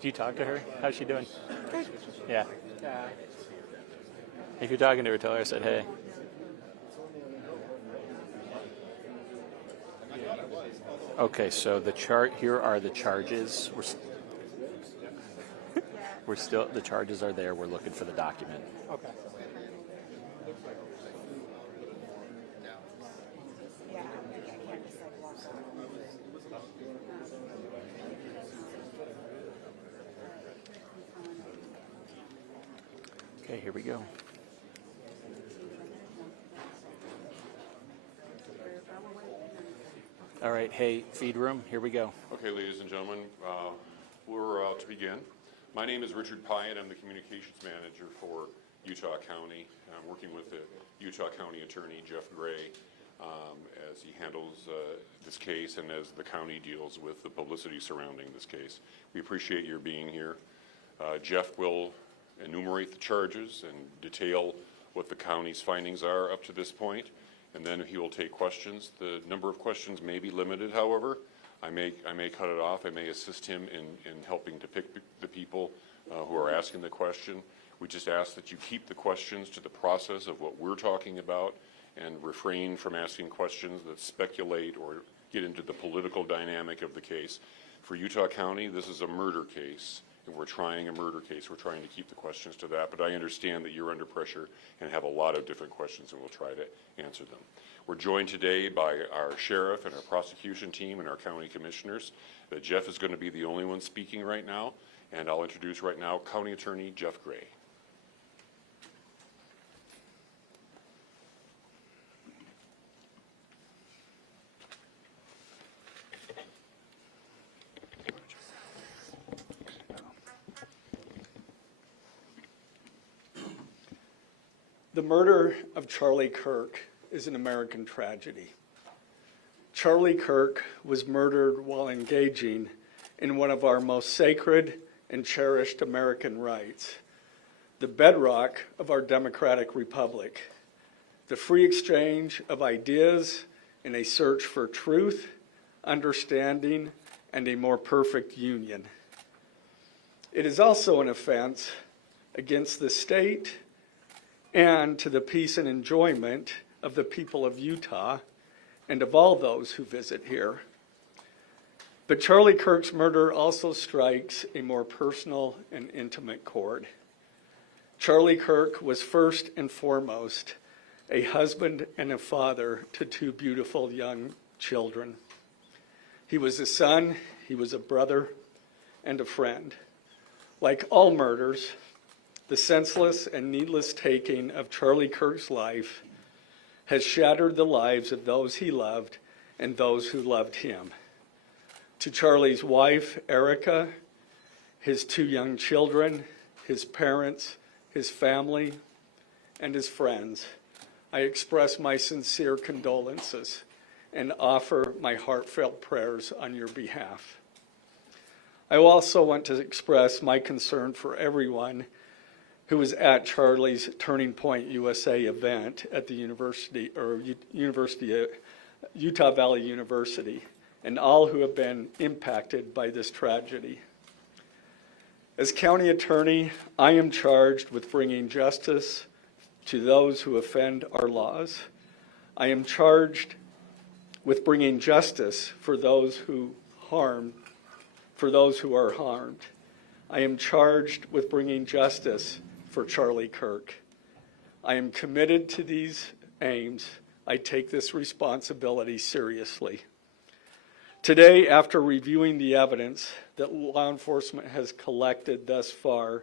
Do you talk to her? How's she doing? Good. Yeah. If you're talking to her, tell her I said hey. Okay, so the chart here are the charges. We're still, the charges are there. We're looking for the document. Okay. Okay, here we go. All right, hey, feed room, here we go. Okay, ladies and gentlemen, we're to begin. My name is Richard Pyatt. I'm the communications manager for Utah County. I'm working with the Utah County Attorney, Jeff Gray, as he handles this case and as the county deals with the publicity surrounding this case. We appreciate your being here. Jeff will enumerate the charges and detail what the county's findings are up to this point, and then he will take questions. The number of questions may be limited, however. I may cut it off. I may assist him in helping to pick the people who are asking the question. We just ask that you keep the questions to the process of what we're talking about and refrain from asking questions that speculate or get into the political dynamic of the case. For Utah County, this is a murder case, and we're trying a murder case. We're trying to keep the questions to that, but I understand that you're under pressure and have a lot of different questions, and we'll try to answer them. We're joined today by our sheriff and our prosecution team and our county commissioners. Jeff is going to be the only one speaking right now, and I'll introduce right now County Attorney Jeff Gray. The murder of Charlie Kirk is an American tragedy. Charlie Kirk was murdered while engaging in one of our most sacred and cherished American rights, the bedrock of our democratic republic, the free exchange of ideas in a search for truth, understanding, and a more perfect union. It is also an offense against the state and to the peace and enjoyment of the people of Utah and of all those who visit here. But Charlie Kirk's murder also strikes a more personal and intimate chord. Charlie Kirk was first and foremost a husband and a father to two beautiful young children. He was a son, he was a brother, and a friend. Like all murders, the senseless and needless taking of Charlie Kirk's life has shattered the lives of those he loved and those who loved him. To Charlie's wife, Erica, his two young children, his parents, his family, and his friends, I express my sincere condolences and offer my heartfelt prayers on your behalf. I also want to express my concern for everyone who was at Charlie's Turning Point USA event at the Utah Valley University, and all who have been impacted by this tragedy. As county attorney, I am charged with bringing justice to those who offend our laws. I am charged with bringing justice for those who are harmed. I am charged with bringing justice for Charlie Kirk. I am committed to these aims. I take this responsibility seriously. Today, after reviewing the evidence that law enforcement has collected thus far,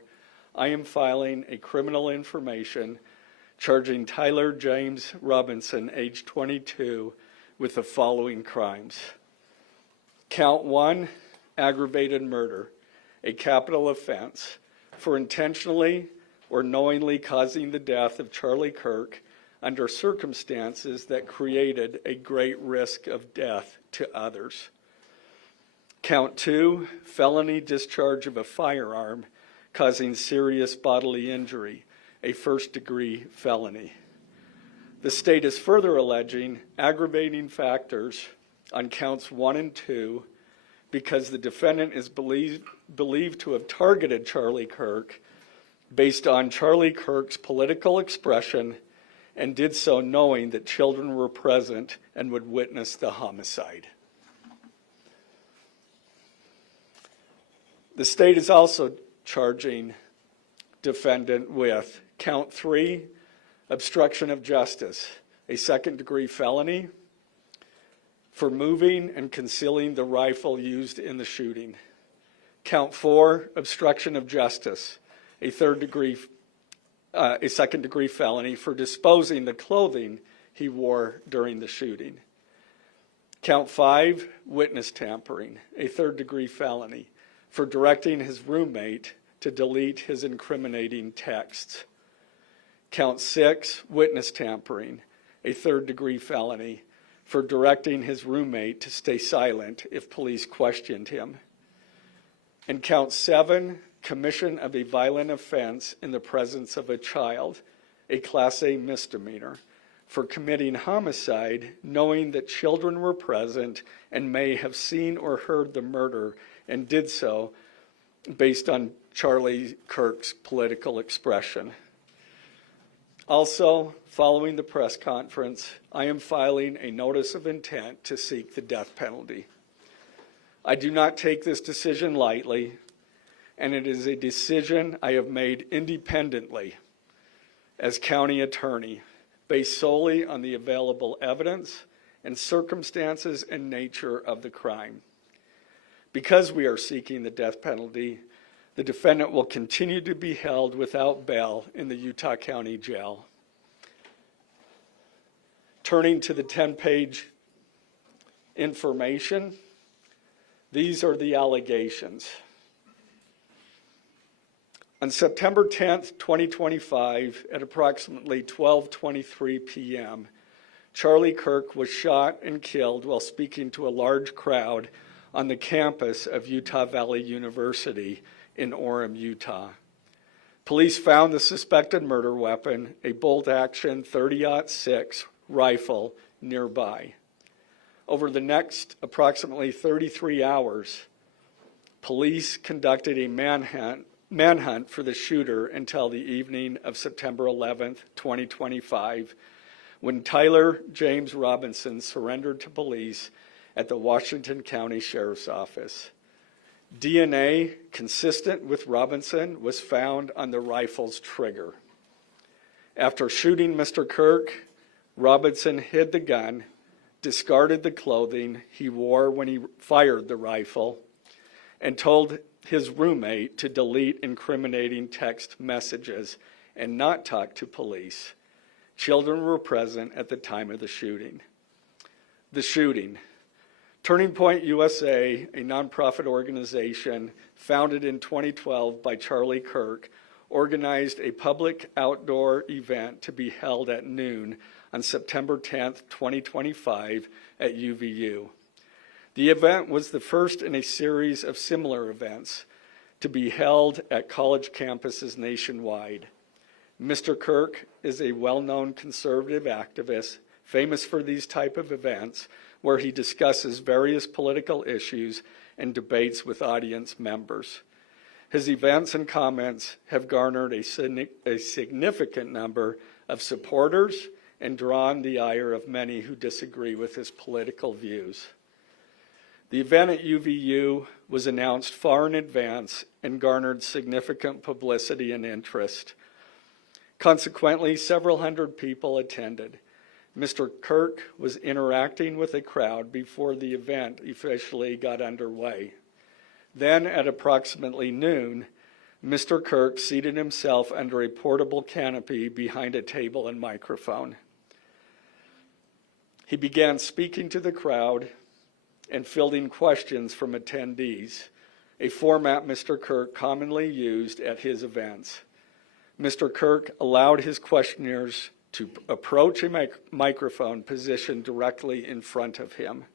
I am filing a criminal information charging Tyler James Robinson, age 22, with the following crimes. Count 1, aggravated murder, a capital offense, for intentionally or knowingly causing the death of Charlie Kirk under circumstances that created a great risk of death to others. Count 2, felony discharge of a firearm causing serious bodily injury, a first-degree felony. The state is further alleging aggravating factors on counts 1 and 2 because the defendant is believed to have targeted Charlie Kirk based on Charlie Kirk's political expression and did so knowing that children were present and would witness the homicide. The state is also charging defendant with count 3, obstruction of justice, a second-degree felony for moving and concealing the rifle used in the shooting. Count 4, obstruction of justice, a second-degree felony for disposing the clothing he wore during the shooting. Count 5, witness tampering, a third-degree felony for directing his roommate to delete his incriminating texts. Count 6, witness tampering, a third-degree felony for directing his roommate to stay silent if police questioned him. And count 7, commission of a violent offense in the presence of a child, a Class A misdemeanor, for committing homicide knowing that children were present and may have seen or heard the murder and did so based on Charlie Kirk's political expression. Also, following the press conference, I am filing a notice of intent to seek the death penalty. I do not take this decision lightly, and it is a decision I have made independently as county attorney, based solely on the available evidence and circumstances and nature of the crime. Because we are seeking the death penalty, the defendant will continue to be held without bail in the Utah County Jail. Turning to the 10-page information, these are the allegations. On September 10th, 2025, at approximately 12:23 p.m., Charlie Kirk was shot and killed while speaking to a large crowd on the campus of Utah Valley University in Orem, Utah. Police found the suspected murder weapon, a bolt-action .30-06 rifle, nearby. Over the next approximately 33 hours, police conducted a manhunt for the shooter until the evening of September 11th, 2025, when Tyler James Robinson surrendered to police at the Washington County Sheriff's Office. DNA consistent with Robinson was found on the rifle's trigger. After shooting Mr. Kirk, Robinson hid the gun, discarded the clothing he wore when he fired the rifle, and told his roommate to delete incriminating text messages and not talk to police. Children were present at the time of the shooting. The shooting. Turning Point USA, a nonprofit organization founded in 2012 by Charlie Kirk, organized a public outdoor event to be held at noon on September 10th, 2025 at UVU. The event was the first in a series of similar events to be held at college campuses nationwide. Mr. Kirk is a well-known conservative activist, famous for these type of events, where he discusses various political issues and debates with audience members. His events and comments have garnered a significant number of supporters and drawn the ire of many who disagree with his political views. The event at UVU was announced far in advance and garnered significant publicity and interest. Consequently, several hundred people attended. Mr. Kirk was interacting with a crowd before the event officially got underway. Then, at approximately noon, Mr. Kirk seated himself under a portable canopy behind a table and microphone. He began speaking to the crowd and fielding questions from attendees, a format Mr. Kirk commonly used at his events. Mr. Kirk allowed his questioners to approach a microphone positioned directly in front of him.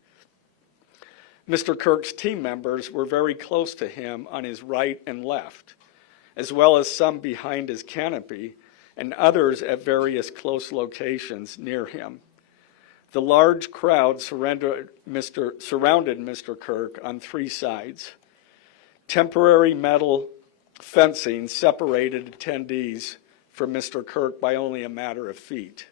Mr. Kirk's team members were very close to him on his right and left, as well as some behind his canopy and others at various close locations near him. The large crowd surrounded Mr. Kirk on three sides. Temporary metal fencing separated attendees from Mr. Kirk by only a matter of feet.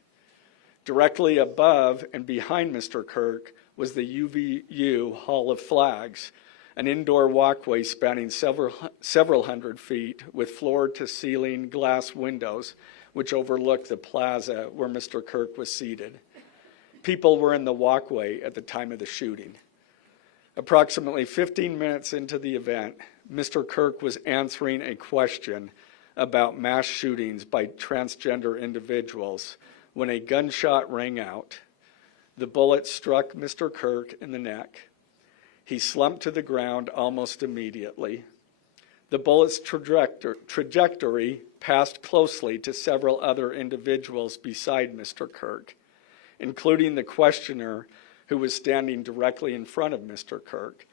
Directly above and behind Mr. Kirk was the UVU Hall of Flags, an indoor walkway spanning several hundred feet with floor-to-ceiling glass windows which overlooked the plaza where Mr. Kirk was seated. People were in the walkway at the time of the shooting. Approximately 15 minutes into the event, Mr. Kirk was answering a question about mass shootings by transgender individuals when a gunshot rang out. The bullet struck Mr. Kirk in the neck. He slumped to the ground almost immediately. The bullet's trajectory passed closely to several other individuals beside Mr. Kirk, including the questioner who was standing directly in front of Mr. Kirk.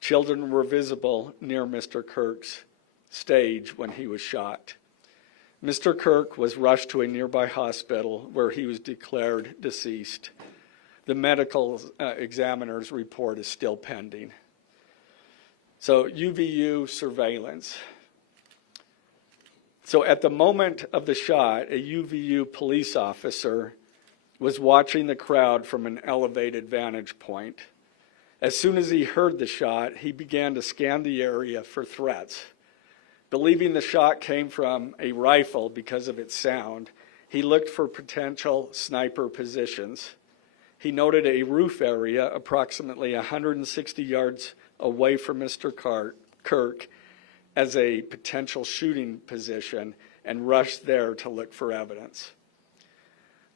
Children were visible near Mr. Kirk's stage when he was shot. Mr. Kirk was rushed to a nearby hospital where he was declared deceased. The medical examiner's report is still pending. So UVU surveillance. So at the moment of the shot, a UVU police officer was watching the crowd from an elevated vantage point. As soon as he heard the shot, he began to scan the area for threats. Believing the shot came from a rifle because of its sound, he looked for potential sniper positions. He noted a roof area approximately 160 yards away from Mr. Kirk as a potential shooting position and rushed there to look for evidence.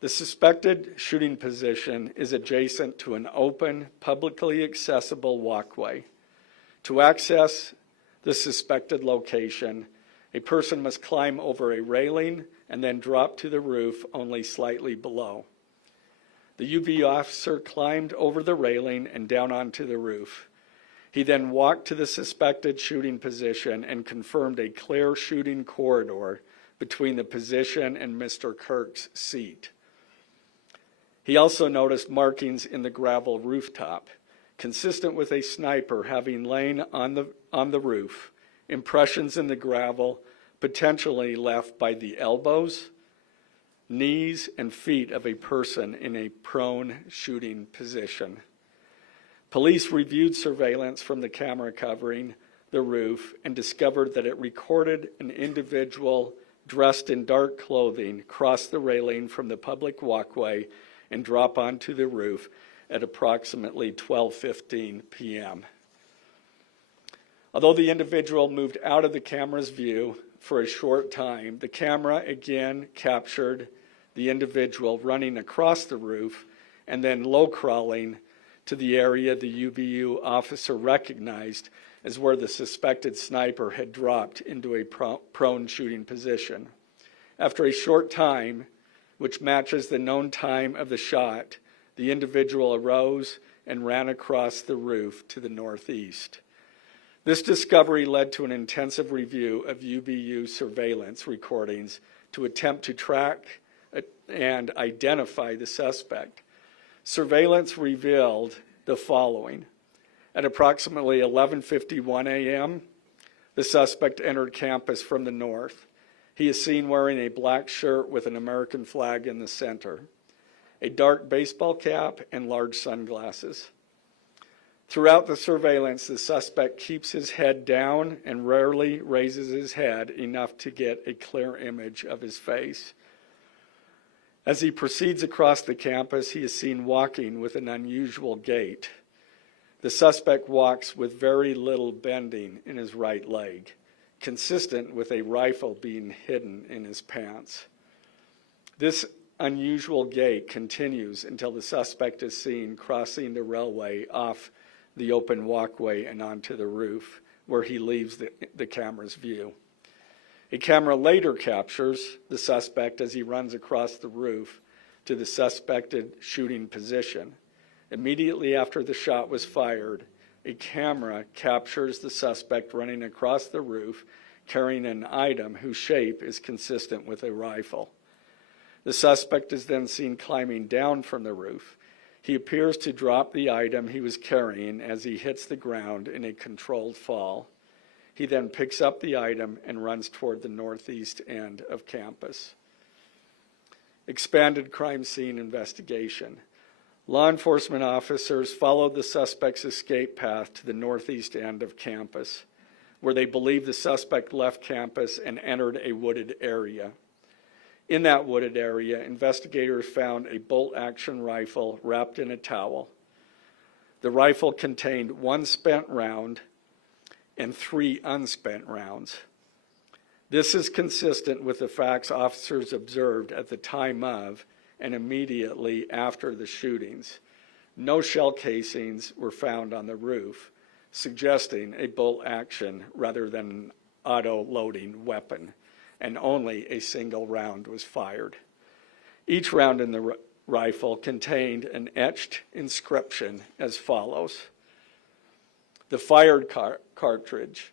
The suspected shooting position is adjacent to an open, publicly accessible walkway. To access the suspected location, a person must climb over a railing and then drop to the roof only slightly below. The UV officer climbed over the railing and down onto the roof. He then walked to the suspected shooting position and confirmed a clear shooting corridor between the position and Mr. Kirk's seat. He also noticed markings in the gravel rooftop, consistent with a sniper having lain on the roof, impressions in the gravel potentially left by the elbows, knees, and feet of a person in a prone shooting position. Police reviewed surveillance from the camera covering the roof and discovered that it recorded an individual dressed in dark clothing cross the railing from the public walkway and drop onto the roof at approximately 12:15 p.m. Although the individual moved out of the camera's view for a short time, the camera again captured the individual running across the roof and then low crawling to the area the UVU officer recognized as where the suspected sniper had dropped into a prone shooting position. After a short time, which matches the known time of the shot, the individual arose and ran across the roof to the northeast. This discovery led to an intensive review of UVU surveillance recordings to attempt to track and identify the suspect. Surveillance revealed the following. At approximately 11:51 a.m., the suspect entered campus from the north. He is seen wearing a black shirt with an American flag in the center, a dark baseball cap, and large sunglasses. Throughout the surveillance, the suspect keeps his head down and rarely raises his head enough to get a clear image of his face. As he proceeds across the campus, he is seen walking with an unusual gait. The suspect walks with very little bending in his right leg, consistent with a rifle being hidden in his pants. This unusual gait continues until the suspect is seen crossing the railway off the open walkway and onto the roof, where he leaves the camera's view. A camera later captures the suspect as he runs across the roof to the suspected shooting position. Immediately after the shot was fired, a camera captures the suspect running across the roof carrying an item whose shape is consistent with a rifle. The suspect is then seen climbing down from the roof. He appears to drop the item he was carrying as he hits the ground in a controlled fall. He then picks up the item and runs toward the northeast end of campus. Expanded crime scene investigation. Law enforcement officers followed the suspect's escape path to the northeast end of campus, where they believe the suspect left campus and entered a wooded area. In that wooded area, investigators found a bolt-action rifle wrapped in a towel. The rifle contained 1 spent round and 3 unspent rounds. This is consistent with the facts officers observed at the time of and immediately after the shootings. No shell casings were found on the roof, suggesting a bolt action rather than an auto-loading weapon, and only a single round was fired. Each round in the rifle contained an etched inscription as follows. The fired cartridge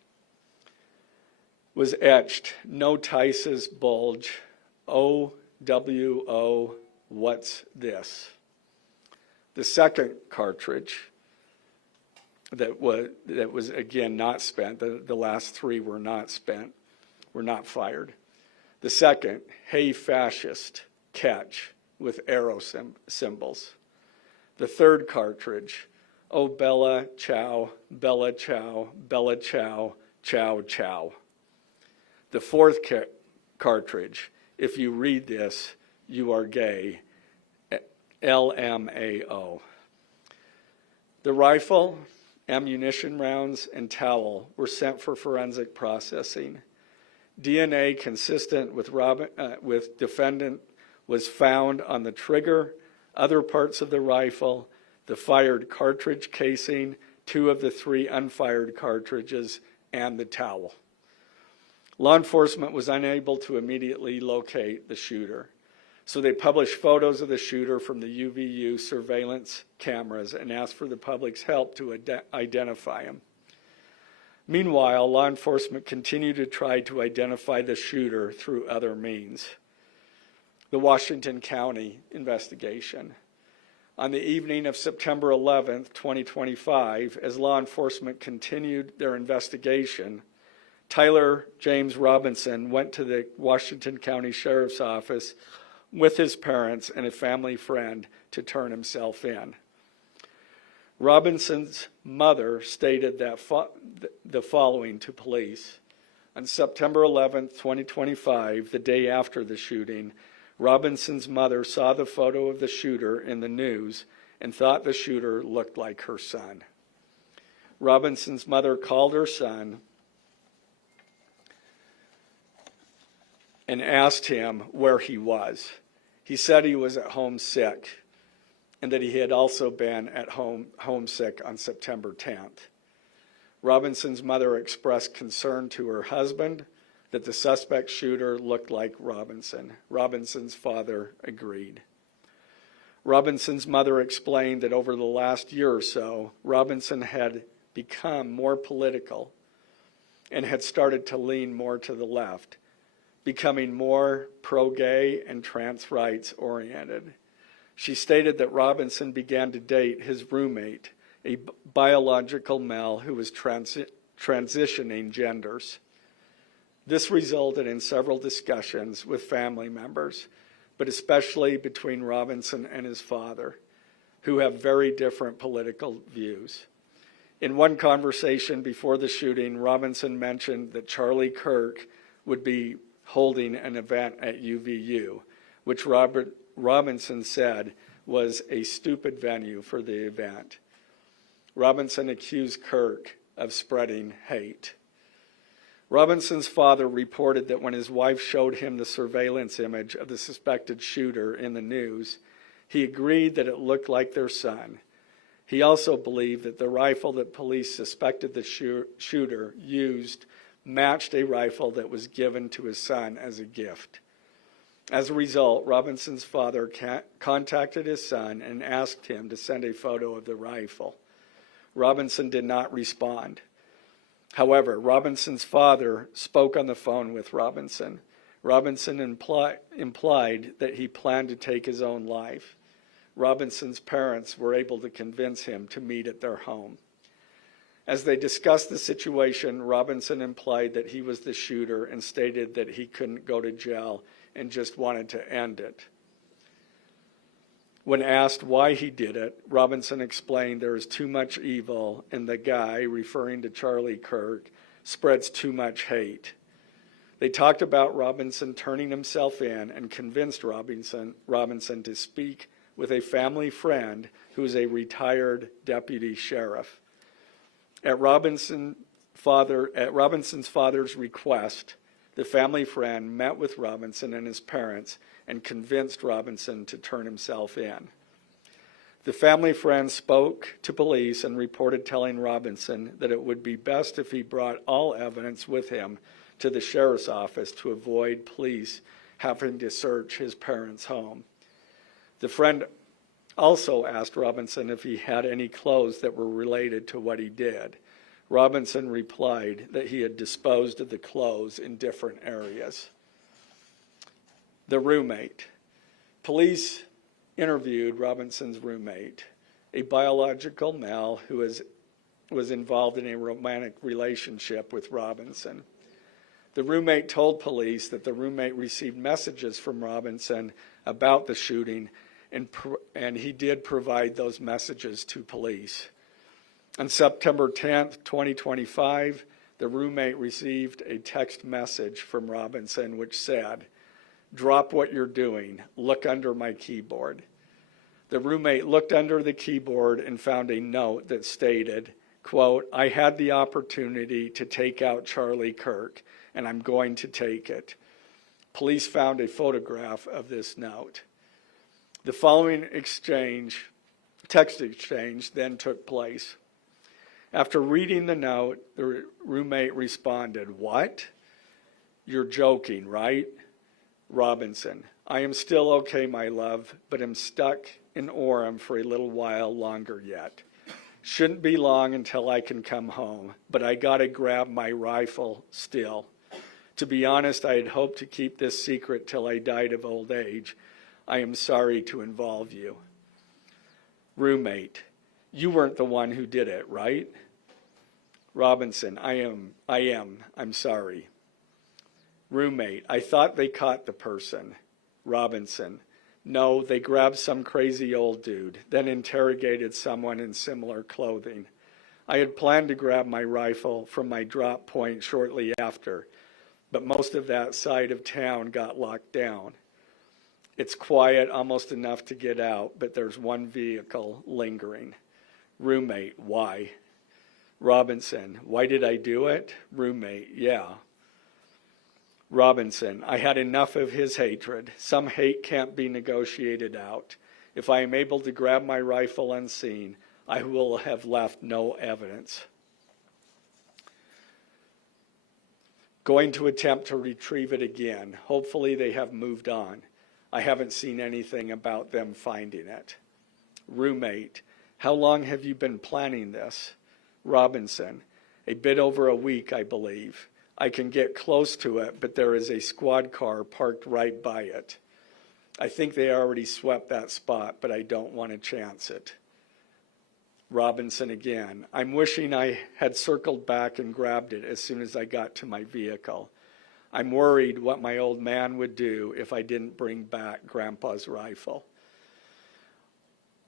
was etched, "No Tice's bulge, OWO, what's this?" The second cartridge that was again not spent, the last 3 were not spent, were not fired. The second, "Hey fascist, catch," with arrow symbols. The third cartridge, "Oh Bella Chow, Bella Chow, Bella Chow, Chow Chow." The fourth cartridge, "If you read this, you are gay," LMAO. The rifle, ammunition rounds, and towel were sent for forensic processing. DNA consistent with defendant was found on the trigger, other parts of the rifle, the fired cartridge casing, 2 of the 3 unfired cartridges, and the towel. Law enforcement was unable to immediately locate the shooter, so they published photos of the shooter from the UVU surveillance cameras and asked for the public's help to identify him. Meanwhile, law enforcement continued to try to identify the shooter through other means. The Washington County investigation. On the evening of September 11th, 2025, as law enforcement continued their investigation, Tyler James Robinson went to the Washington County Sheriff's Office with his parents and a family friend to turn himself in. Robinson's mother stated that the following to police. On September 11th, 2025, the day after the shooting, Robinson's mother saw the photo of the shooter in the news and thought the shooter looked like her son. Robinson's mother called her son and asked him where he was. He said he was at home sick and that he had also been at home homesick on September 10th. Robinson's mother expressed concern to her husband that the suspect shooter looked like Robinson. Robinson's father agreed. Robinson's mother explained that over the last year or so, Robinson had become more political and had started to lean more to the left, becoming more pro-gay and trans rights oriented. She stated that Robinson began to date his roommate, a biological male who was transitioning genders. This resulted in several discussions with family members, but especially between Robinson and his father, who have very different political views. In one conversation before the shooting, Robinson mentioned that Charlie Kirk would be holding an event at UVU, which Robinson said was a stupid venue for the event. Robinson accused Kirk of spreading hate. Robinson's father reported that when his wife showed him the surveillance image of the suspected shooter in the news, he agreed that it looked like their son. He also believed that the rifle that police suspected the shooter used matched a rifle that was given to his son as a gift. As a result, Robinson's father contacted his son and asked him to send a photo of the rifle. Robinson did not respond. However, Robinson's father spoke on the phone with Robinson. Robinson implied that he planned to take his own life. Robinson's parents were able to convince him to meet at their home. As they discussed the situation, Robinson implied that he was the shooter and stated that he couldn't go to jail and just wanted to end it. When asked why he did it, Robinson explained there is too much evil and the guy, referring to Charlie Kirk, spreads too much hate. They talked about Robinson turning himself in and convinced Robinson to speak with a family friend who is a retired deputy sheriff. At Robinson's father's request, the family friend met with Robinson and his parents and convinced Robinson to turn himself in. The family friend spoke to police and reported telling Robinson that it would be best if he brought all evidence with him to the sheriff's office to avoid police having to search his parents' home. The friend also asked Robinson if he had any clothes that were related to what he did. Robinson replied that he had disposed of the clothes in different areas. The roommate. Police interviewed Robinson's roommate, a biological male who was involved in a romantic relationship with Robinson. The roommate told police that the roommate received messages from Robinson about the shooting, and he did provide those messages to police. On September 10th, 2025, the roommate received a text message from Robinson which said, "Drop what you're doing. Look under my keyboard." The roommate looked under the keyboard and found a note that stated, quote, "I had the opportunity to take out Charlie Kirk, and I'm going to take it." Police found a photograph of this note. The following text exchange, then took place. After reading the note, the roommate responded, "What? You're joking, right?" Robinson, "I am still okay, my love, but am stuck in Orem for a little while longer yet. Shouldn't be long until I can come home, but I gotta grab my rifle still. To be honest, I had hoped to keep this secret till I died of old age. I am sorry to involve you." Roommate, "You weren't the one who did it, right?" Robinson, I am. I'm sorry." Roommate, "I thought they caught the person." Robinson, "No, they grabbed some crazy old dude, then interrogated someone in similar clothing. I had planned to grab my rifle from my drop point shortly after, but most of that side of town got locked down. It's quiet, almost enough to get out, but there's one vehicle lingering." Roommate, "Why?" Robinson, "Why did I do it?" Roommate, "Yeah." Robinson, "I had enough of his hatred. Some hate can't be negotiated out. If I am able to grab my rifle unseen, I will have left no evidence. Going to attempt to retrieve it again. Hopefully they have moved on. I haven't seen anything about them finding it." Roommate, "How long have you been planning this?" Robinson, "A bit over a week, I believe. I can get close to it, but there is a squad car parked right by it. I think they already swept that spot, but I don't want to chance it." Robinson again, "I'm wishing I had circled back and grabbed it as soon as I got to my vehicle. I'm worried what my old man would do if I didn't bring back Grandpa's rifle.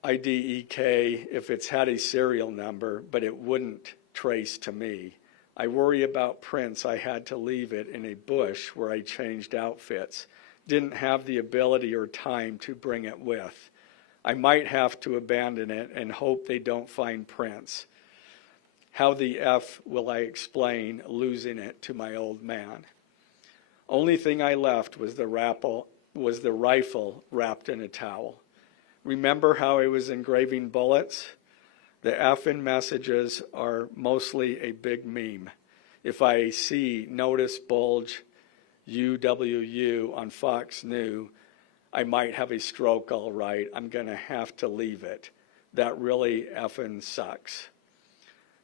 IDEK if it's had a serial number, but it wouldn't trace to me. I worry about prints. I had to leave it in a bush where I changed outfits. Didn't have the ability or time to bring it with. I might have to abandon it and hope they don't find prints. How the F will I explain losing it to my old man? Only thing I left was the rifle wrapped in a towel. Remember how I was engraving bullets? The F in messages are mostly a big meme. If I see notice bulge UWU on Fox News, I might have a stroke all right. I'm going to have to leave it. That really effing sucks.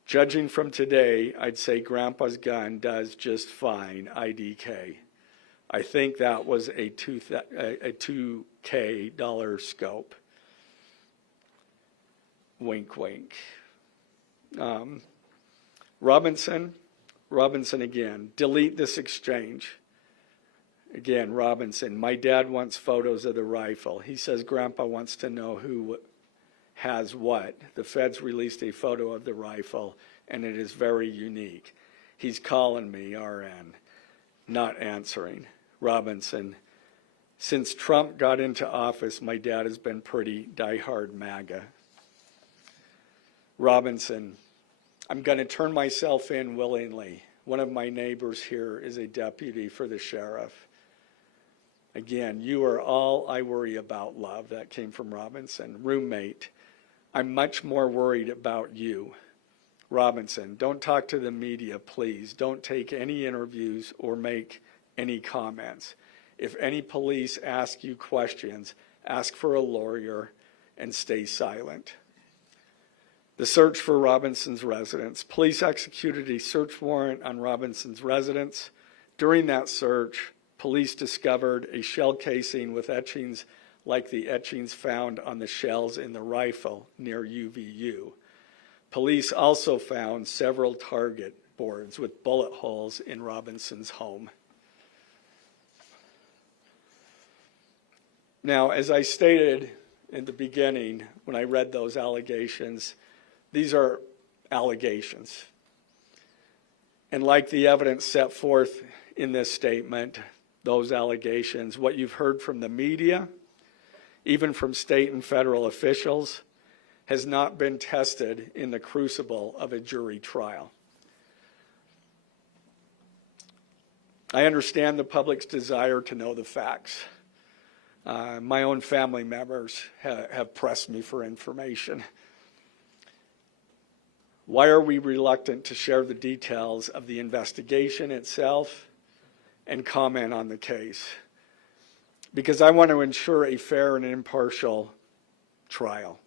Judging from today, I'd say Grandpa's gun does just fine, IDK. I think that was a $2K scope. Wink, wink. Robinson again, delete this exchange. Again, Robinson, my dad wants photos of the rifle. He says Grandpa wants to know who has what. The feds released a photo of the rifle, and it is very unique. He's calling me, RN, not answering. Robinson, since Trump got into office, my dad has been pretty diehard MAGA. Robinson, I'm going to turn myself in willingly. One of my neighbors here is a deputy for the sheriff. Again, you are all I worry about, love. That came from Robinson. Roommate, I'm much more worried about you. Robinson, don't talk to the media, please. Don't take any interviews or make any comments. If any police ask you questions, ask for a lawyer and stay silent. The search for Robinson's residence. Police executed a search warrant on Robinson's residence. During that search, police discovered a shell casing with etchings like the etchings found on the shells in the rifle near UVU. Police also found several target boards with bullet holes in Robinson's home. Now, as I stated in the beginning, when I read those allegations, these are allegations. And like the evidence set forth in this statement, those allegations, what you've heard from the media, even from state and federal officials, has not been tested in the crucible of a jury trial. I understand the public's desire to know the facts. My own family members have pressed me for information. Why are we reluctant to share the details of the investigation itself and comment on the case? Because I want to ensure a fair and impartial trial.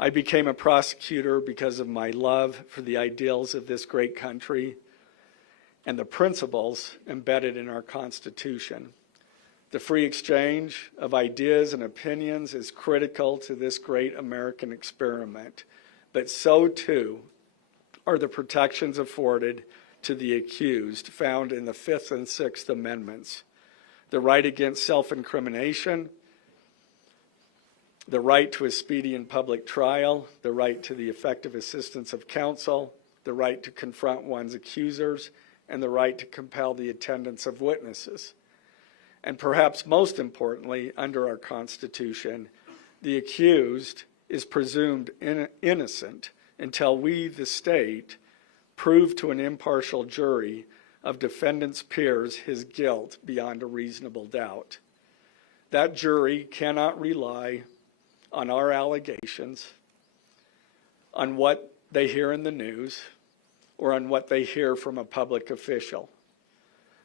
I became a prosecutor because of my love for the ideals of this great country and the principles embedded in our Constitution. The free exchange of ideas and opinions is critical to this great American experiment, but so too are the protections afforded to the accused found in the Fifth and Sixth Amendments. The right against self-incrimination, the right to a speedy and public trial, the right to the effective assistance of counsel, the right to confront one's accusers, and the right to compel the attendance of witnesses. And perhaps most importantly, under our Constitution, the accused is presumed innocent until we, the state, prove to an impartial jury of defendant's peers his guilt beyond a reasonable doubt. That jury cannot rely on our allegations, on what they hear in the news, or on what they hear from a public official.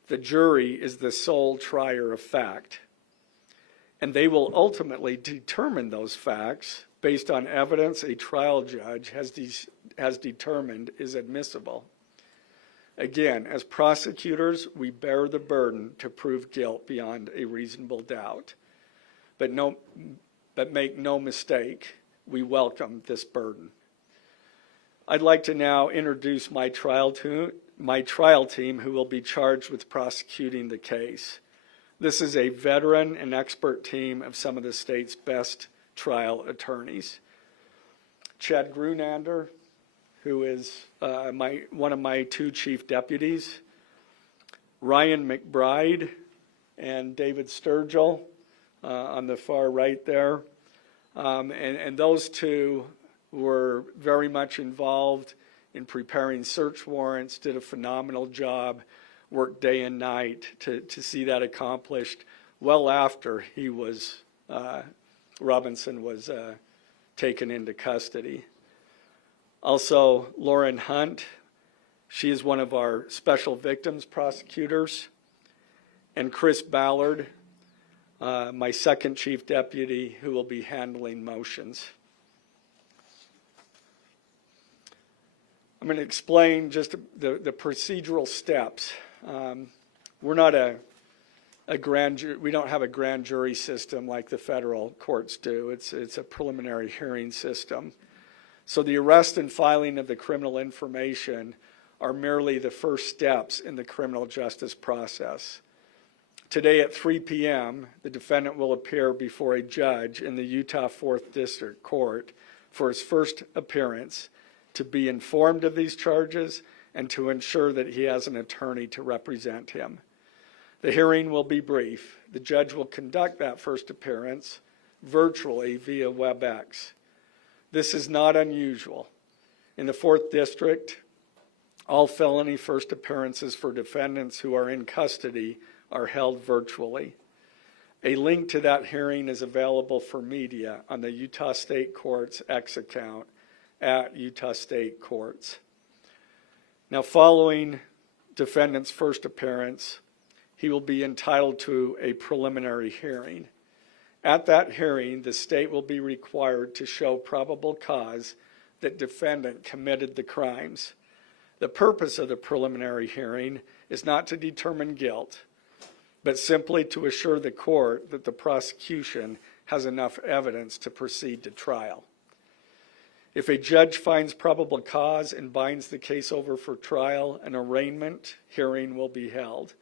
The jury is the sole trier of fact, and they will ultimately determine those facts based on evidence a trial judge has determined is admissible. Again, as prosecutors, we bear the burden to prove guilt beyond a reasonable doubt. But make no mistake, we welcome this burden. I'd like to now introduce my trial team who will be charged with prosecuting the case. This is a veteran and expert team of some of the state's best trial attorneys. Chad Grunander, who is one of my two chief deputies, Ryan McBride and David Sturgill on the far right there. And those two were very much involved in preparing search warrants, did a phenomenal job, worked day and night to see that accomplished well after Robinson was taken into custody. Also, Lauren Hunt, she is one of our special victims prosecutors, and Chris Ballard, my second chief deputy, who will be handling motions. I'm going to explain just the procedural steps. We're not a grand jury. We don't have a grand jury system like the federal courts do. It's a preliminary hearing system. So the arrest and filing of the criminal information are merely the first steps in the criminal justice process. Today at 3 p.m., the defendant will appear before a judge in the Utah 4th District Court for his first appearance to be informed of these charges and to ensure that he has an attorney to represent him. The hearing will be brief. The judge will conduct that first appearance virtually via WebEx. This is not unusual. In the 4th District, all felony first appearances for defendants who are in custody are held virtually. A link to that hearing is available for media on the Utah State Court's X account at Utah State Courts. Now, following defendant's first appearance, he will be entitled to a preliminary hearing. At that hearing, the state will be required to show probable cause that defendant committed the crimes. The purpose of the preliminary hearing is not to determine guilt, but simply to assure the court that the prosecution has enough evidence to proceed to trial. If a judge finds probable cause and binds the case over for trial, an arraignment hearing will be held.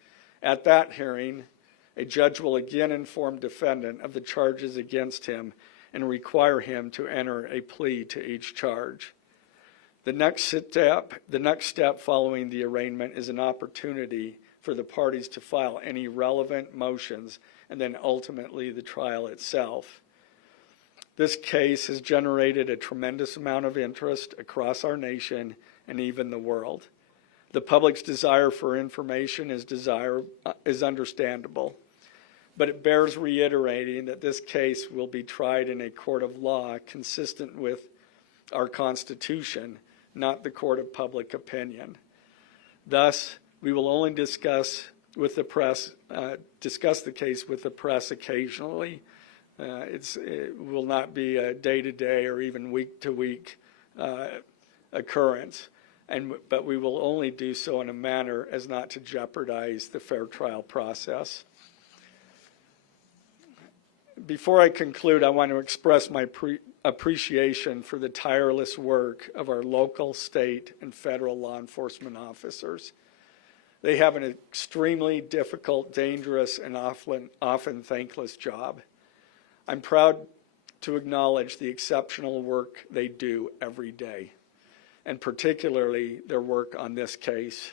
At that hearing, a judge will again inform defendant of the charges against him and require him to enter a plea to each charge. The next step following the arraignment is an opportunity for the parties to file any relevant motions and then ultimately the trial itself. This case has generated a tremendous amount of interest across our nation and even the world. The public's desire for information is understandable, but it bears reiterating that this case will be tried in a court of law consistent with our Constitution, not the court of public opinion. Thus, we will only discuss the case with the press occasionally. It will not be a day-to-day or even week-to-week occurrence, but we will only do so in a manner as not to jeopardize the fair trial process. Before I conclude, I want to express my appreciation for the tireless work of our local, state, and federal law enforcement officers. They have an extremely difficult, dangerous, and often thankless job. I'm proud to acknowledge the exceptional work they do every day, and particularly their work on this case.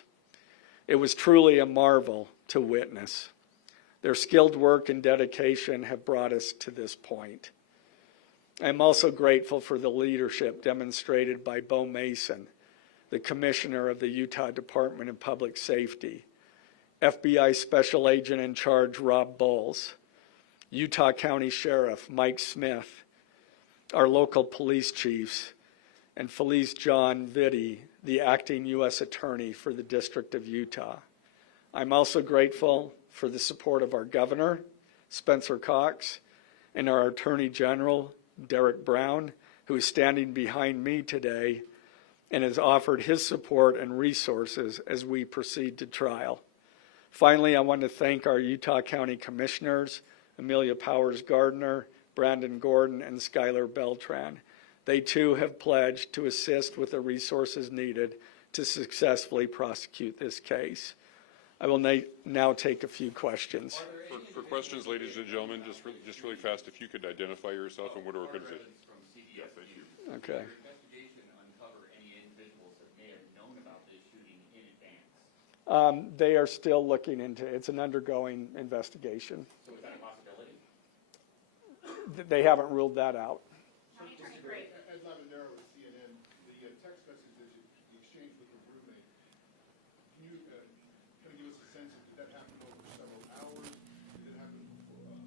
It was truly a marvel to witness. Their skilled work and dedication have brought us to this point. I'm also grateful for the leadership demonstrated by Bo Mason, the Commissioner of the Utah Department of Public Safety, FBI Special Agent in Charge Rob Bowles, Utah County Sheriff Mike Smith, our local police chiefs, and Felice John Vitti, the acting U.S. Attorney for the District of Utah. I'm also grateful for the support of our Governor, Spencer Cox, and our Attorney General, Derek Brown, who is standing behind me today and has offered his support and resources as we proceed to trial. Finally, I want to thank our Utah County Commissioners, Amelia Powers Gardner, Brandon Gordon, and Skylar Beltran. They too have pledged to assist with the resources needed to successfully prosecute this case. I will now take a few questions. For questions, ladies and gentlemen, just really fast, if you could identify yourself and what organization. Yeah, thank you. Okay. Did your investigation uncover any individuals that may have known about this shooting in advance? They are still looking into it. It's an undergoing investigation. So is that a possibility? They haven't ruled that out. Ed Lavanero with CNN, the text message that you exchanged with the roommate, can you kind of give us a sense of, did that happen over several hours? Did it happen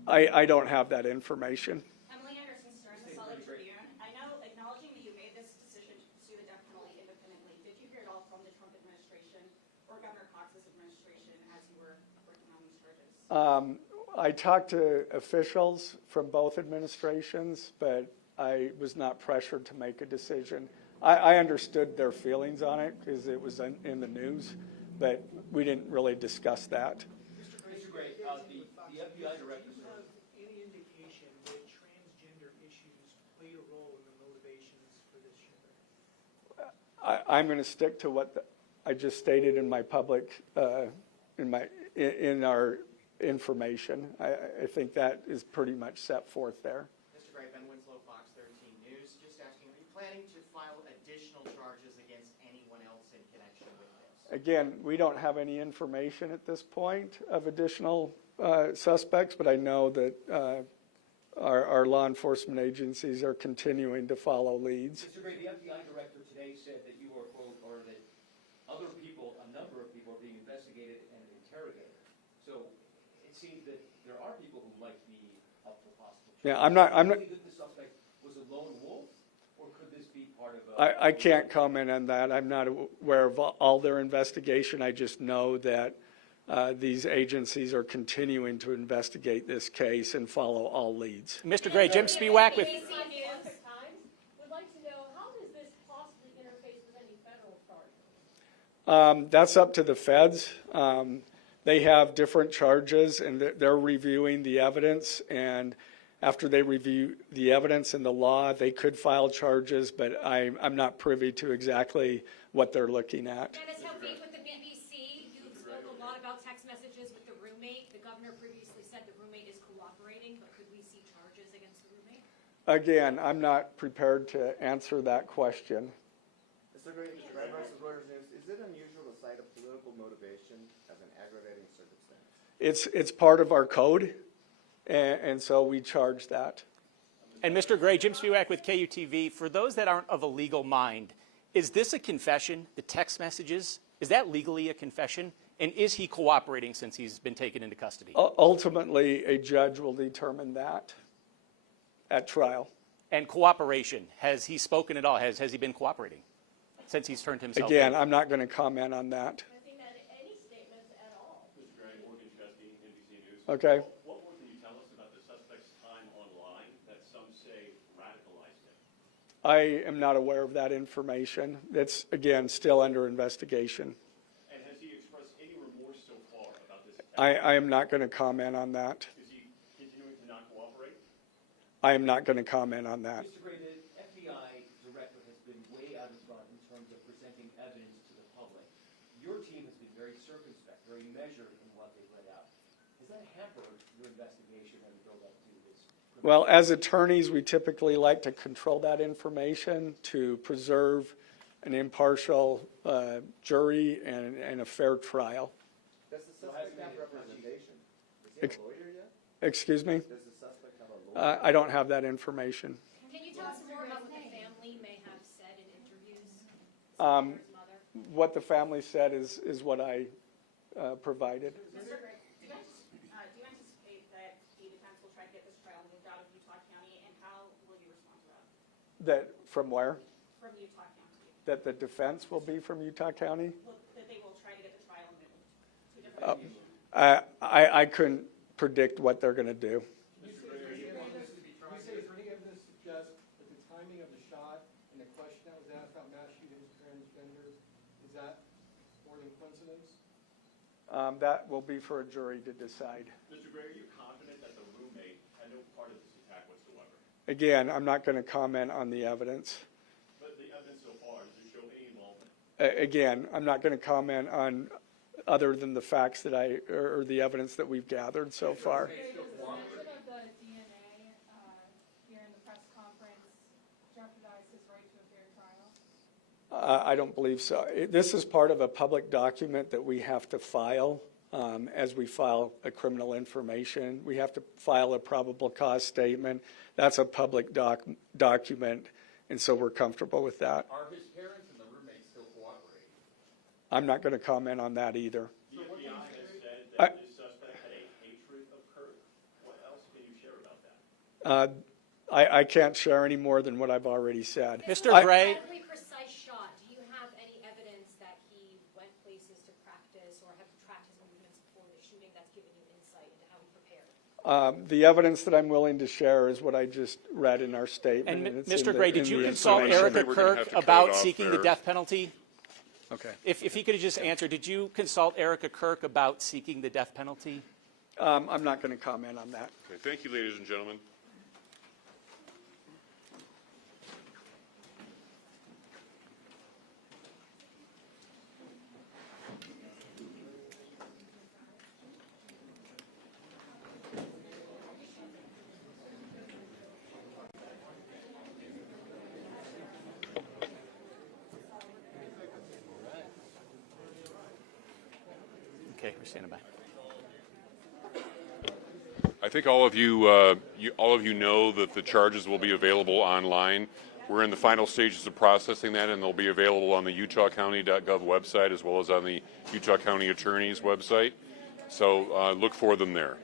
before? I don't have that information. Emily Anderson Stern, the Solid Tribune. I know, acknowledging that you made this decision to pursue the death penalty independently, did you hear it all from the Trump administration or Governor Cox's administration as you were working on these charges? I talked to officials from both administrations, but I was not pressured to make a decision. I understood their feelings on it because it was in the news, but we didn't really discuss that. Mr. Gray, the FBI director. Any indication that transgender issues played a role in the motivations for this shooting? I'm going to stick to what I just stated in my public, in our information. I think that is pretty much set forth there. Mr. Gray, Ben Winslow, Fox 13 News. Just asking, are you planning to file additional charges against anyone else in connection with this? Again, we don't have any information at this point of additional suspects, but I know that our law enforcement agencies are continuing to follow leads. Mr. Gray, the FBI director today said that you are, quote, or that other people, a number of people are being investigated and interrogated. So it seems that there are people who might be up for possible charges. Yeah, I'm not. Do you think that the suspect was a lone wolf, or could this be part of a... I can't comment on that. I'm not aware of all their investigation. I just know that these agencies are continuing to investigate this case and follow all leads. Mr. Gray, Jim Spiewak with. Would like to know, how does this possibly interface with any federal charges? That's up to the feds. They have different charges, and they're reviewing the evidence. And after they review the evidence and the law, they could file charges, but I'm not privy to exactly what they're looking at. Dennis Hopeek with the BBC. You spoke a lot about text messages with the roommate. The governor previously said the roommate is cooperating, but could we see charges against the roommate? Again, I'm not prepared to answer that question. Mr. Gray, versus Reuters News. Is it unusual to cite a political motivation as an aggravating circumstance? It's part of our code, and so we charge that. And Mr. Gray, Jim Spiewak with KUTV. For those that aren't of a legal mind, is this a confession, the text messages? Is that legally a confession? And is he cooperating since he's been taken into custody? Ultimately, a judge will determine that at trial. And cooperation, has he spoken at all? Has he been cooperating since he's turned himself Again, in? I'm not going to comment on that. I think that any statements at all. Mr. Gray, Morgan Chesky, NBC News. Okay. What more can you tell us about the suspect's time online that some say radicalized him? I am not aware of that information. It's, again, still under investigation. And has he expressed any remorse so far about this attack? I am not going to comment on that. Is he continuing to not cooperate? I am not going to comment on that. Mr. Gray, the FBI director has been way out in front in terms of presenting evidence to the public. Your team has been very circumspect, very measured in what they've let out. Has that hampered your investigation and build-up to this? Well, as attorneys, we typically like to control that information to preserve an impartial jury and a fair trial. Does the suspect have representation? Is he a lawyer yet? Excuse me? Does the suspect have a lawyer? I don't have that information. Can you tell us more about what the family may have said in interviews? Um, His mother? What the family said is what I provided. Mr. Gray, do you anticipate that the defense will try to get this trial moved out of Utah County, and how will you respond to that? That from where? From Utah County? That the defense will be from Utah County? That they will try to get the trial moved to different locations? I couldn't predict what they're going to do. You say, is there any evidence to suggest that the timing of the shot and the question that was asked about mass shootings transgender, is that more than coincidence? That will be for a jury to decide. Mr. Gray, are you confident that the roommate had no part of this attack whatsoever? Again, I'm not going to comment on the evidence. But the evidence so far, does it show any involvement? Again, I'm not going to comment on other than the facts that or the evidence that we've gathered so far. Does the mention of the DNA here in the press conference jeopardize his right to a fair trial? I don't believe so. This is part of a public document that we have to file as we file a criminal information. We have to file a probable cause statement. That's a public document, and so we're comfortable with that. Are his parents and the roommate still cooperating? I'm not going to comment on that either. The FBI has said that this suspect had a hatred of Kirk. What else can you share about that? I can't share any more than what I've already said. Mr. I- Gray, Every precise shot, do you have any evidence that he went places to practice or have tracked his movements before the shooting that's given you insight into how he prepared? The evidence that I'm willing to share is what I just read in our statement. and it's in Mr. the- Gray, did in you the consult information. Erica We're gonna have Kirk to cut it about off seeking the there. death penalty? Okay. If he could have just answered, did you consult Erica Kirk about seeking the death penalty? I'm not going to comment on that. Okay, thank you, ladies and gentlemen. standing by. I think all of you know that the charges will be available online. We're in the final stages of processing that, and they'll be available on the utahcounty.gov website as well as on the Utah County Attorney's website. So look for them there.